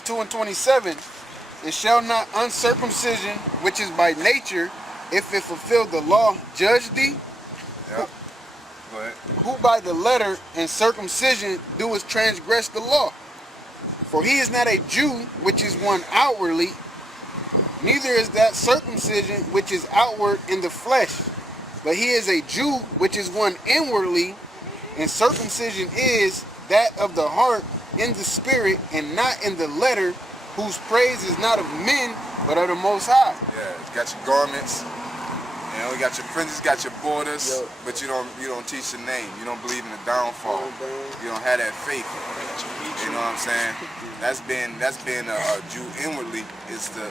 2 and 27, and shall not uncircumcision, which is by nature, if it fulfill the law, judge thee? Yep. Go ahead. Who by the letter and circumcision doeth transgress the law? For he is not a Jew, which is one outwardly, neither is that circumcision which is outward in the flesh, but he is a Jew, which is one inwardly, and circumcision is that of the heart in the spirit, and not in the letter, whose praise is not of men, but of the Most High. Yeah, you got your garments, you know, you got your fringes, got your borders, Yo. but you don't teach the name. You don't believe in the downfall. You don't have that faith. You know what I'm saying? That's been a Jew inwardly, is the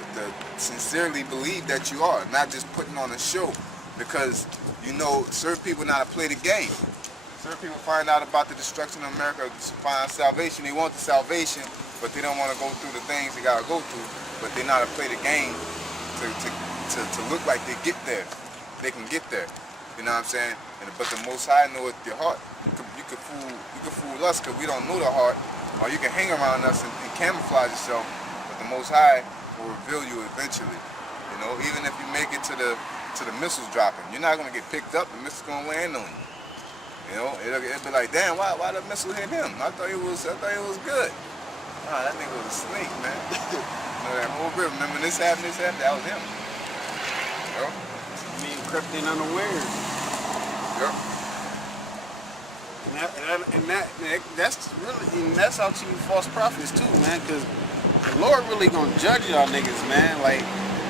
sincerely believe that you are, not just putting on a show, because you know certain people know how to play the game. Certain people find out about the destruction of America, find salvation. They want the salvation, but they don't want to go through the things they gotta go through. But they know how to play the game to look like they get there. They can get there. You know what I'm saying? But the Most High know it, your heart. You could fool us because we don't know the heart. Or you can hang around us and camouflage yourself, but the Most High will reveal you eventually. You know, even if you make it to the missiles dropping, you're not gonna get picked up. The missile's gonna land on you. You know, it'll be like, damn, why the missile hit him? I thought he was good. Nah, that nigga was a snake, man. You know, that whole bit. Remember this happened, that was him. You know? Being crept in unawares. Yep. That's how to you false prophets too, man. Because the Lord really gonna judge y'all niggas, man. Like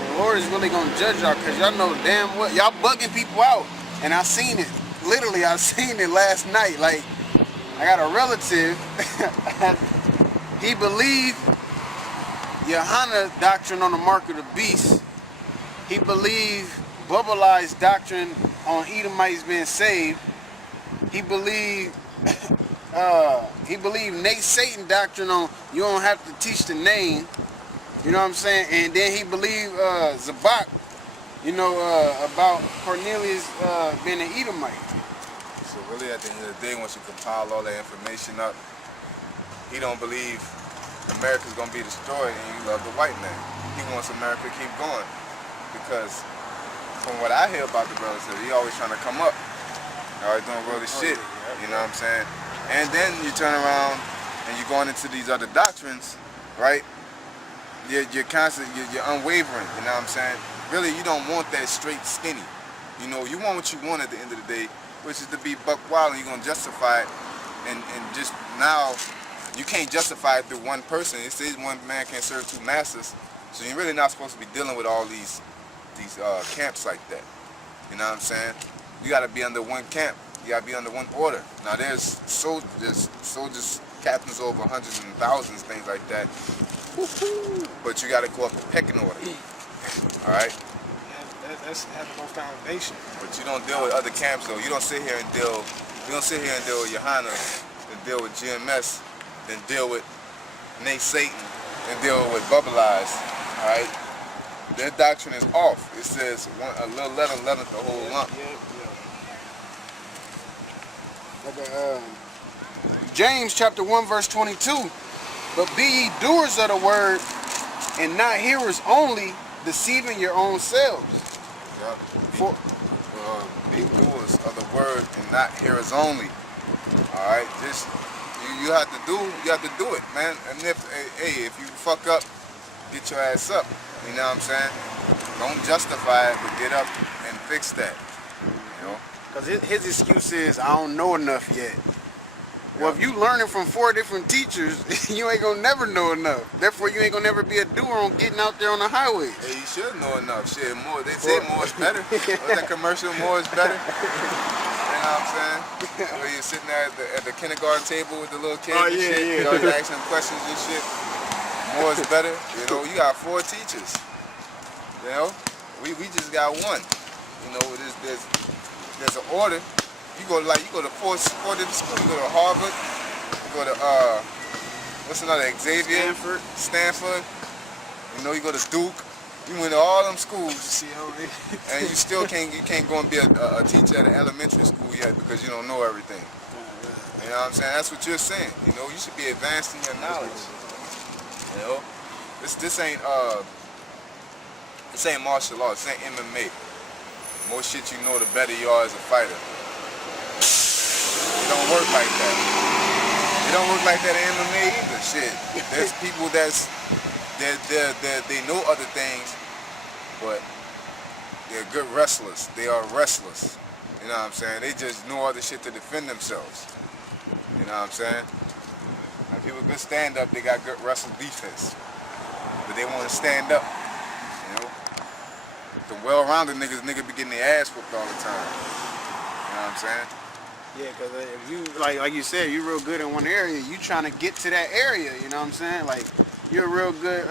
the Lord is really gonna judge y'all, because y'all know damn what y'all bugging people out, and I seen it. Literally, I seen it last night. Like, I got a relative, he believed Yohana doctrine on the mark of the beast. He believed Bubba Eye's doctrine on Edomites being saved. He believed Nate Satan doctrine on you don't have to teach the name. You know what I'm saying? And then he believed Zabak, you know, about Cornelius being an Edomite. So really, at the end of the day, once you compile all that information up, he don't believe America's gonna be destroyed, and you love the white man. He wants America to keep going, because from what I hear about the brothers, he always trying to come up. Always doing really shit. You know what I'm saying? And then you turn around and you're going into these other doctrines, right? You're constant, you're unwavering. You know what I'm saying? Really, you don't want that straight skinny. You know, you want what you want at the end of the day, which is to be buck wild, and you're gonna justify it, and just now you can't justify it through one person. It says one man can't serve two masters, so you're really not supposed to be dealing with all these camps like that. You know what I'm saying? You gotta be under one camp. You gotta be under one order. Now there's soldiers, captains over hundreds and thousands, things like that. But you gotta go up the pecking order. All right. That's no foundation. But you don't deal with other camps though. You don't sit here and deal with Yohana, then deal with GMS, then deal with Nate Satan, then deal with Bubba Eyes. All right. Their doctrine is off. It says a little letter the whole lump. James chapter 1 verse 22. But be ye doers of the word, and not hearers only, deceiving your own selves. Yeah. Be doers of the word and not hearers only. All right. Just you have to do it, man. And if you fuck up, get your ass up. You know what I'm saying? Don't justify it, but get up and fix that. You know? Because his excuse is, I don't know enough yet. Well, if you learning from 4 different teachers, you ain't gonna never know enough. Therefore, you ain't gonna never be a doer on getting out there on the highway. Hey, you should know enough. Shit, more. They say more is better. What's that commercial? More is better. You know what I'm saying? Where you're sitting there at the kindergarten table with the little kids and shit. You always asking them questions and shit. More is better. You know, you got 4 teachers. You know, we just got one. You know, there's an order. You go to 4 different schools. You go to Harvard. You go to what's another, Xavier, Stanford. You know, you go to Duke. You went to all them schools, and you still can't go and be a teacher at an elementary school yet because you don't know everything. You know what I'm saying? That's what you're saying. You know, you should be advanced in your knowledge. You know. This ain't martial arts. This ain't MMA. The more shit you know, the better you are as a fighter. It don't work like that. It don't work like that in MMA either. Shit. There's people they know other things, but they're good wrestlers. They are wrestlers. You know what I'm saying? They just know other shit to defend themselves. You know what I'm saying? Like people good stand up, they got good wrestle defense. But they want to stand up. You know? The well-rounded niggas be getting their ass whooped all the time. You know what I'm saying? Yeah, because if you, like you said, you're real good in one area, you trying to get to that area, you know what I'm saying? Like, you're a real good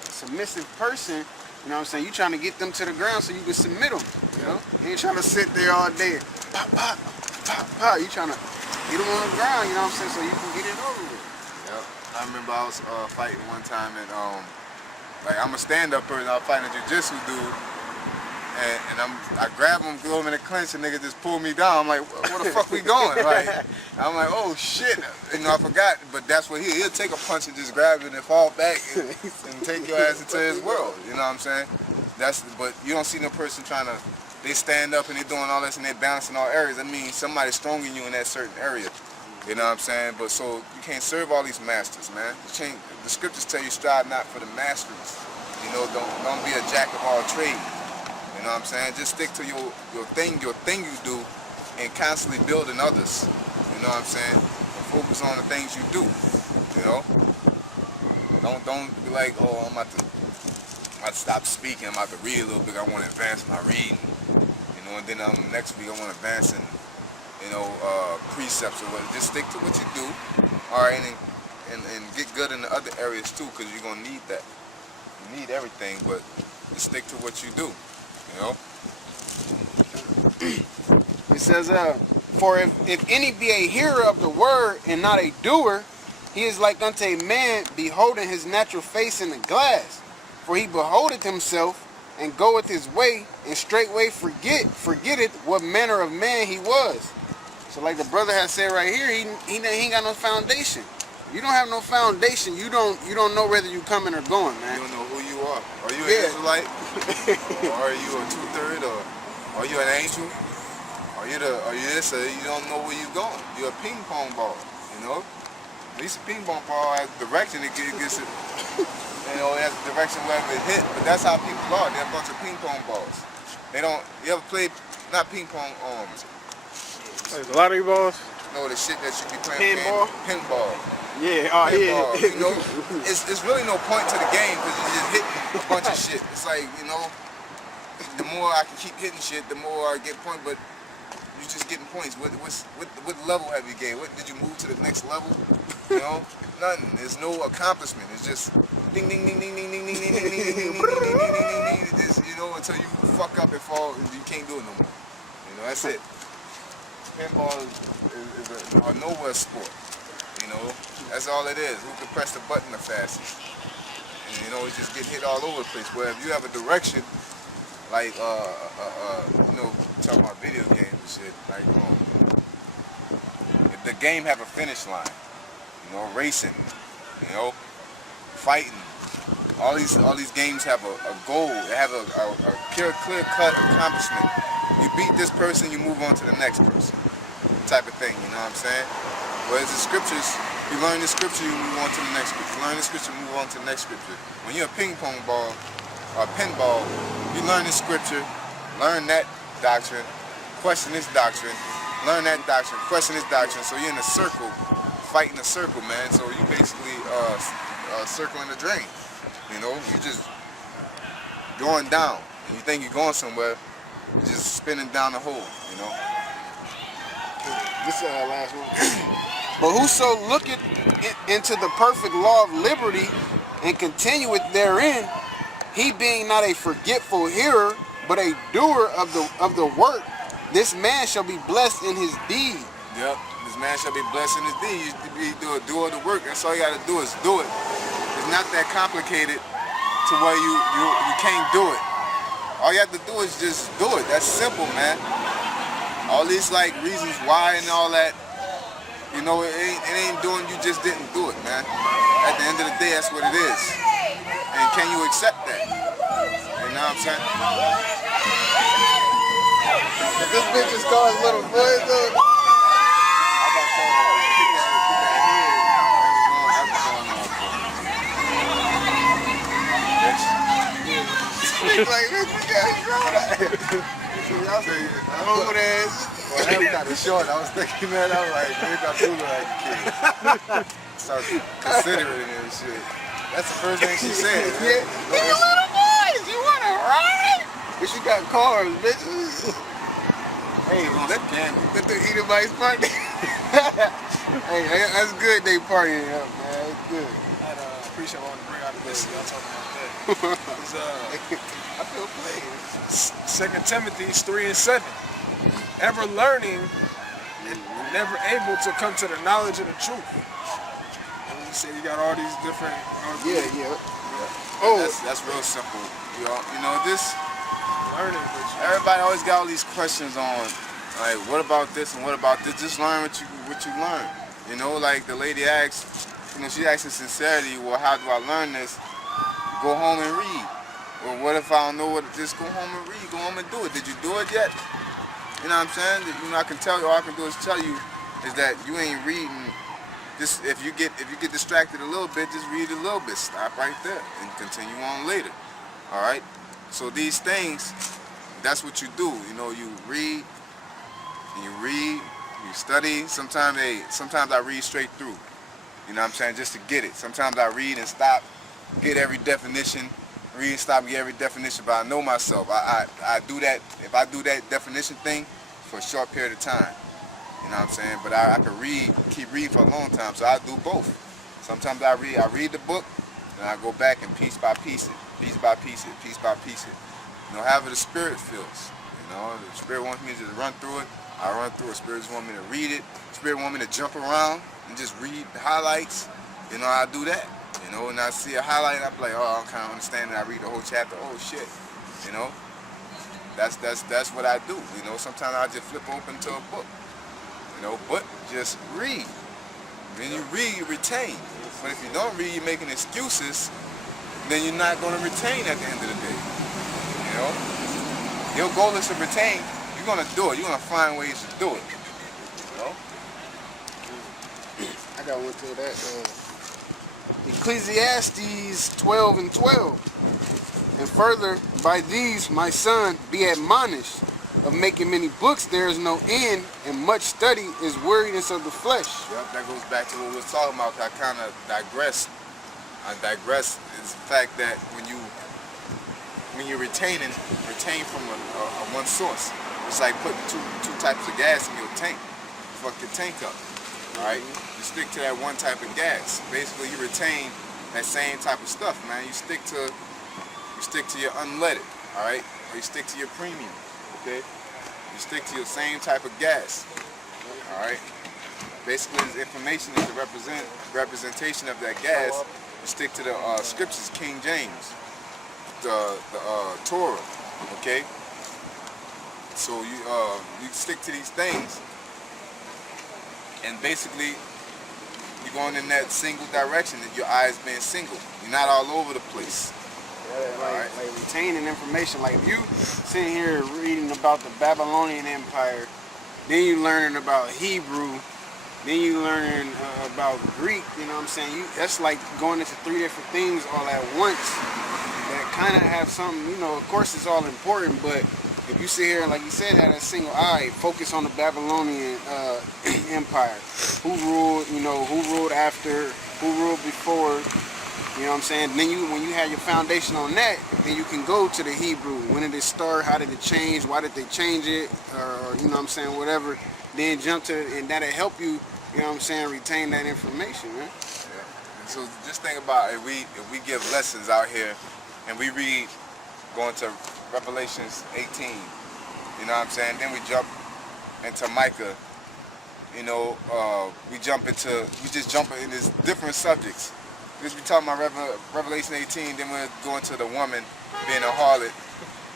submissive person, you know what I'm saying? You trying to get them to the ground so you can submit them, you know? You ain't trying to sit there all day, pop, pop, pop, pop. You trying to get them on the ground, you know what I'm saying, so you can get it over with. Yep. I remember I was fighting one time and, like, I'm a stand-up person, I was fighting a jiu-jitsu dude. And I grab him, throw him in a clinch, and nigga just pull me down. I'm like, where the fuck we going? Like, I'm like, oh shit. You know, I forgot, but that's what he'll take a punch and just grab it and fall back and take your ass into his world. You know what I'm saying? But you don't see no person trying to, they stand up and they're doing all this and they're balancing all areas. I mean, somebody's stronger than you in that certain area. You know what I'm saying? But so you can't serve all these masters, man. The scriptures tell you strive not for the masteries. You know, don't be a jack of all trades. You know what I'm saying? Just stick to your thing you do and constantly building others. You know what I'm saying? And focus on the things you do. You know? Don't be like, oh, I'm about to stop speaking, I'm about to read a little bit, I want to advance my reading. You know, and then next week I want to advance in, you know, precepts or whatever. Just stick to what you do, alright, and get good in the other areas too, because you're gonna need that. You need everything, but just stick to what you do. You know? It says, for if any be a hearer of the word and not a doer, he is like unto a man beholding his natural face in the glass. For he beholdeth himself and goeth his way, and straightway forgetteth what manner of man he was. So like the brother has said right here, he ain't got no foundation. If you don't have no foundation, you don't know whether you coming or going, man. You don't know who you are. Are you an Israelite? Or are you a 2/3? Or are you an angel? Are you this? Or you don't know where you're going. You're a ping pong ball. You know. At least a ping pong ball has direction. It gets it. You know, it has direction wherever it hit. But that's how people are. They're a bunch of ping pong balls. They don't. You ever played not ping pong Like lottery balls? No, the shit that you be playing. Pinball. Pinball. Yeah, oh Pinball. yeah. You know, it's really no point to the game because you just hitting a bunch of shit. It's like, you know, the more I can keep hitting shit, the more I get points. But you just getting points. What level have you gained? What did you move to the next level? You know, nothing. There's no accomplishment. It's just ding ding ding ding ding ding ding ding ding ding ding ding ding ding ding. Just, you know, until you fuck up and fall, you can't do it no more. You know, that's it. Pinball is a nowhere sport. You know, that's all it is. Who can press the button the fastest? And you know, it's just getting hit all over the place. Where if you have a direction, like you know, talking about video games and shit, like if the game have a finish line, you know, racing, you know, fighting, all these games have a goal. They have a clear cut accomplishment. You beat this person, you move on to the next person, type of thing. You know what I'm saying? Whereas the scriptures, you learn the scripture, you move on to the next scripture. You learn the scripture, move on to the next scripture. When you're a ping pong ball or a pinball, you learn the scripture, learn that doctrine, question this doctrine, learn that doctrine, question this doctrine. So you're in a circle, fighting a circle, man. So you basically circling the drain. You know, you just going down. And you think you're going somewhere, you're just spinning down the hole, you know. This is our last one. But whoso looketh into the perfect law of liberty and continueth therein, he being not a forgetful hearer, but a doer of the work, this man shall be blessed in his deed. Yep, this man shall be blessed in his deed. You do a doer of the work. That's all you gotta do is do it. It's not that complicated to where you can't do it. All you have to do is just do it. That's simple, man. All these like reasons why and all that, you know, it ain't doing, you just didn't do it, man. At the end of the day, that's what it is. And can you accept that? You know what I'm saying? If this bitch is called little boy, though. How about that head? That's going on, bitch. Like, bitch, you got it grown. Y'all say, old ass. Well, that was kind of short. I was thinking that. I was like, maybe I do look like a kid. Start considering it and shit. That's the first thing she said. Yeah. You little boys, you want to ride? But she got cars, bitches. Hey, let the Edomites party. Hey, that's good they partying up, man. It's good. I appreciate wanting to bring out this. Y'all talking about that. I feel played. 2 Timothy 3:7. Ever learning and never able to come to the knowledge of the truth. And you say you got all these different. Yeah. Oh, that's real simple. You know this. Learning, but everybody always got all these questions on, like, what about this and what about this? Just learn what you learn. You know, like the lady asked, she asked in sincerity, well, how do I learn this? Go home and read. Well, what if I don't know what? Just go home and read. Go home and do it. Did you do it yet? You know what I'm saying? I can tell you. All I can do is tell you is that you ain't reading. Just if you get distracted a little bit, just read a little bit. Stop right there and continue on later. All right. So these things, that's what you do. You know, you read, and you study. Sometimes I read straight through. You know what I'm saying? Just to get it. Sometimes I read and stop, get every definition. Read and stop and get every definition. But I know myself. I do that. If I do that definition thing for a short period of time, you know what I'm saying? But I can keep reading for a long time. So I do both. Sometimes I read the book, and I go back and piece by piece it. Piece by piece it. You know, however the spirit feels. You know, the spirit wants me to just run through it. I run through it. Spirit just wants me to read it. Spirit wants me to jump around and just read the highlights. You know, I do that. You know, and I see a highlight, I'm like, oh, I'm kind of understanding. I read the whole chapter. Oh shit. You know, that's what I do. You know, sometimes I just flip open to a book. You know, but just read. When you read, you retain. But if you don't read, you're making excuses. Then you're not going to retain at the end of the day. You know? Your goal is to retain. You're going to do it. You're going to find ways to do it. You know? I got one to that. Ecclesiastes 12:12. And further, by these, my son, be admonished. Of making many books, there is no end, and much study is weariness of the flesh. Yep, that goes back to what we were talking about. I kind of digressed. I digress is the fact that when you're retain from a one source. It's like putting two types of gas in your tank. Fuck your tank up. Alright? You stick to that one type of gas. Basically you retain that same type of stuff, man. You stick to your unleaded, alright? Or you stick to your premium. Okay? You stick to your same type of gas. Alright? Basically this information is the representation of that gas. You stick to the scriptures, King James, the Torah, okay? So you stick to these things, and basically you're going in that single direction, that your eyes being single. You're not all over the place. Yeah, like retaining information. Like if you sitting here reading about the Babylonian Empire, then you learning about Hebrew. Then you learn about Greek, you know what I'm saying? That's like going into 3 different things all at once that kind of have something, you know, of course it's all important, but if you sit here and, like you said, have a single eye, focus on the Babylonian Empire. Who ruled after, who ruled before, you know what I'm saying? Then when you have your foundation on that, then you can go to the Hebrew. When did it start? How did it change? Why did they change it? Or you know what I'm saying, whatever. Then jump to it, and that'll help you. You know what I'm saying? Retain that information, man. Yeah. And so just think about if we give lessons out here, and we read going to Revelations 18. You know what I'm saying? Then we jump into Micah. You know, we just jump in these different subjects. Because we talking about Revelation 18, then we're going to the woman being a harlot.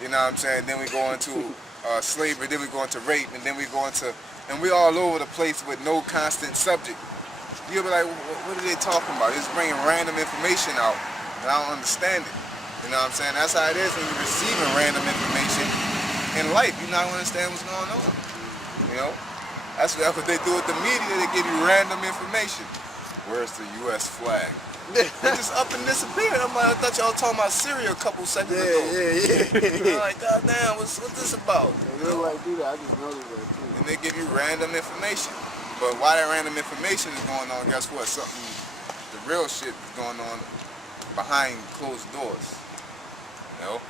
You know what I'm saying? Then we go into slavery. Then we go into rape, and then we go into. And we're all over the place with no constant subject. You'll be like, what are they talking about? They're just bringing random information out, and I don't understand it. You know what I'm saying? That's how it is when you're receiving random information in life. You're not gonna understand what's going on. You know? That's what they do with the media. They give you random information. Where's the U.S. flag? They just up and disappeared. I'm like, I thought y'all talking about Syria a couple seconds ago. I'm like, God damn, what's this about? They look like do that. I just noticed that too. And they give you random information. But while that random information is going on, guess what? Something, the real shit is going on behind closed doors. You know?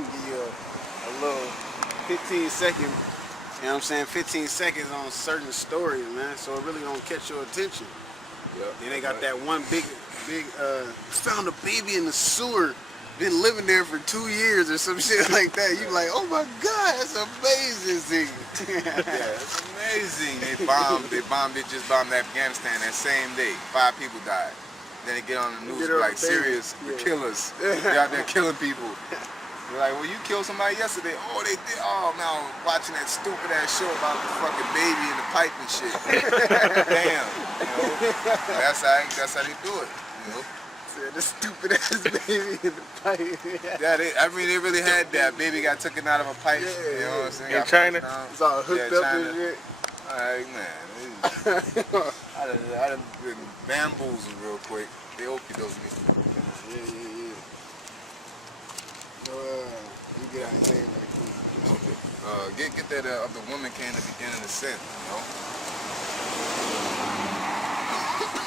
A little 15-second, you know what I'm saying, 15 seconds on certain stories, man, so it really don't catch your attention. Yep. Then they got that one big, found a baby in the sewer, been living there for 2 years or some shit like that. You like, oh my God, that's amazing. Yeah, it's amazing. They just bombed Afghanistan that same day. 5 people died. Then they get on the news like serious killers. They're out there killing people. They're like, well, you killed somebody yesterday. Oh, they did. Oh, man, I was watching that stupid ass show about the fucking baby in the pipe and shit. Damn. You know? That's how they do it. You know? The stupid ass baby in the pipe. Yeah, they really had that. Baby got taken out of a pipe. You know what I'm saying? In China? It's all hooked up and shit. Alright, man. I done been bamboozled real quick. They okey-doke me. Yeah. You get out here like Get that other woman can to begin in the scent, you know?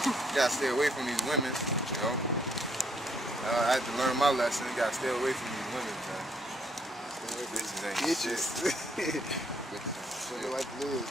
You gotta stay away from these women, you know? I had to learn my lesson. You gotta stay away from these women, man. Bitches ain't shit. Bitches ain't shit. like this,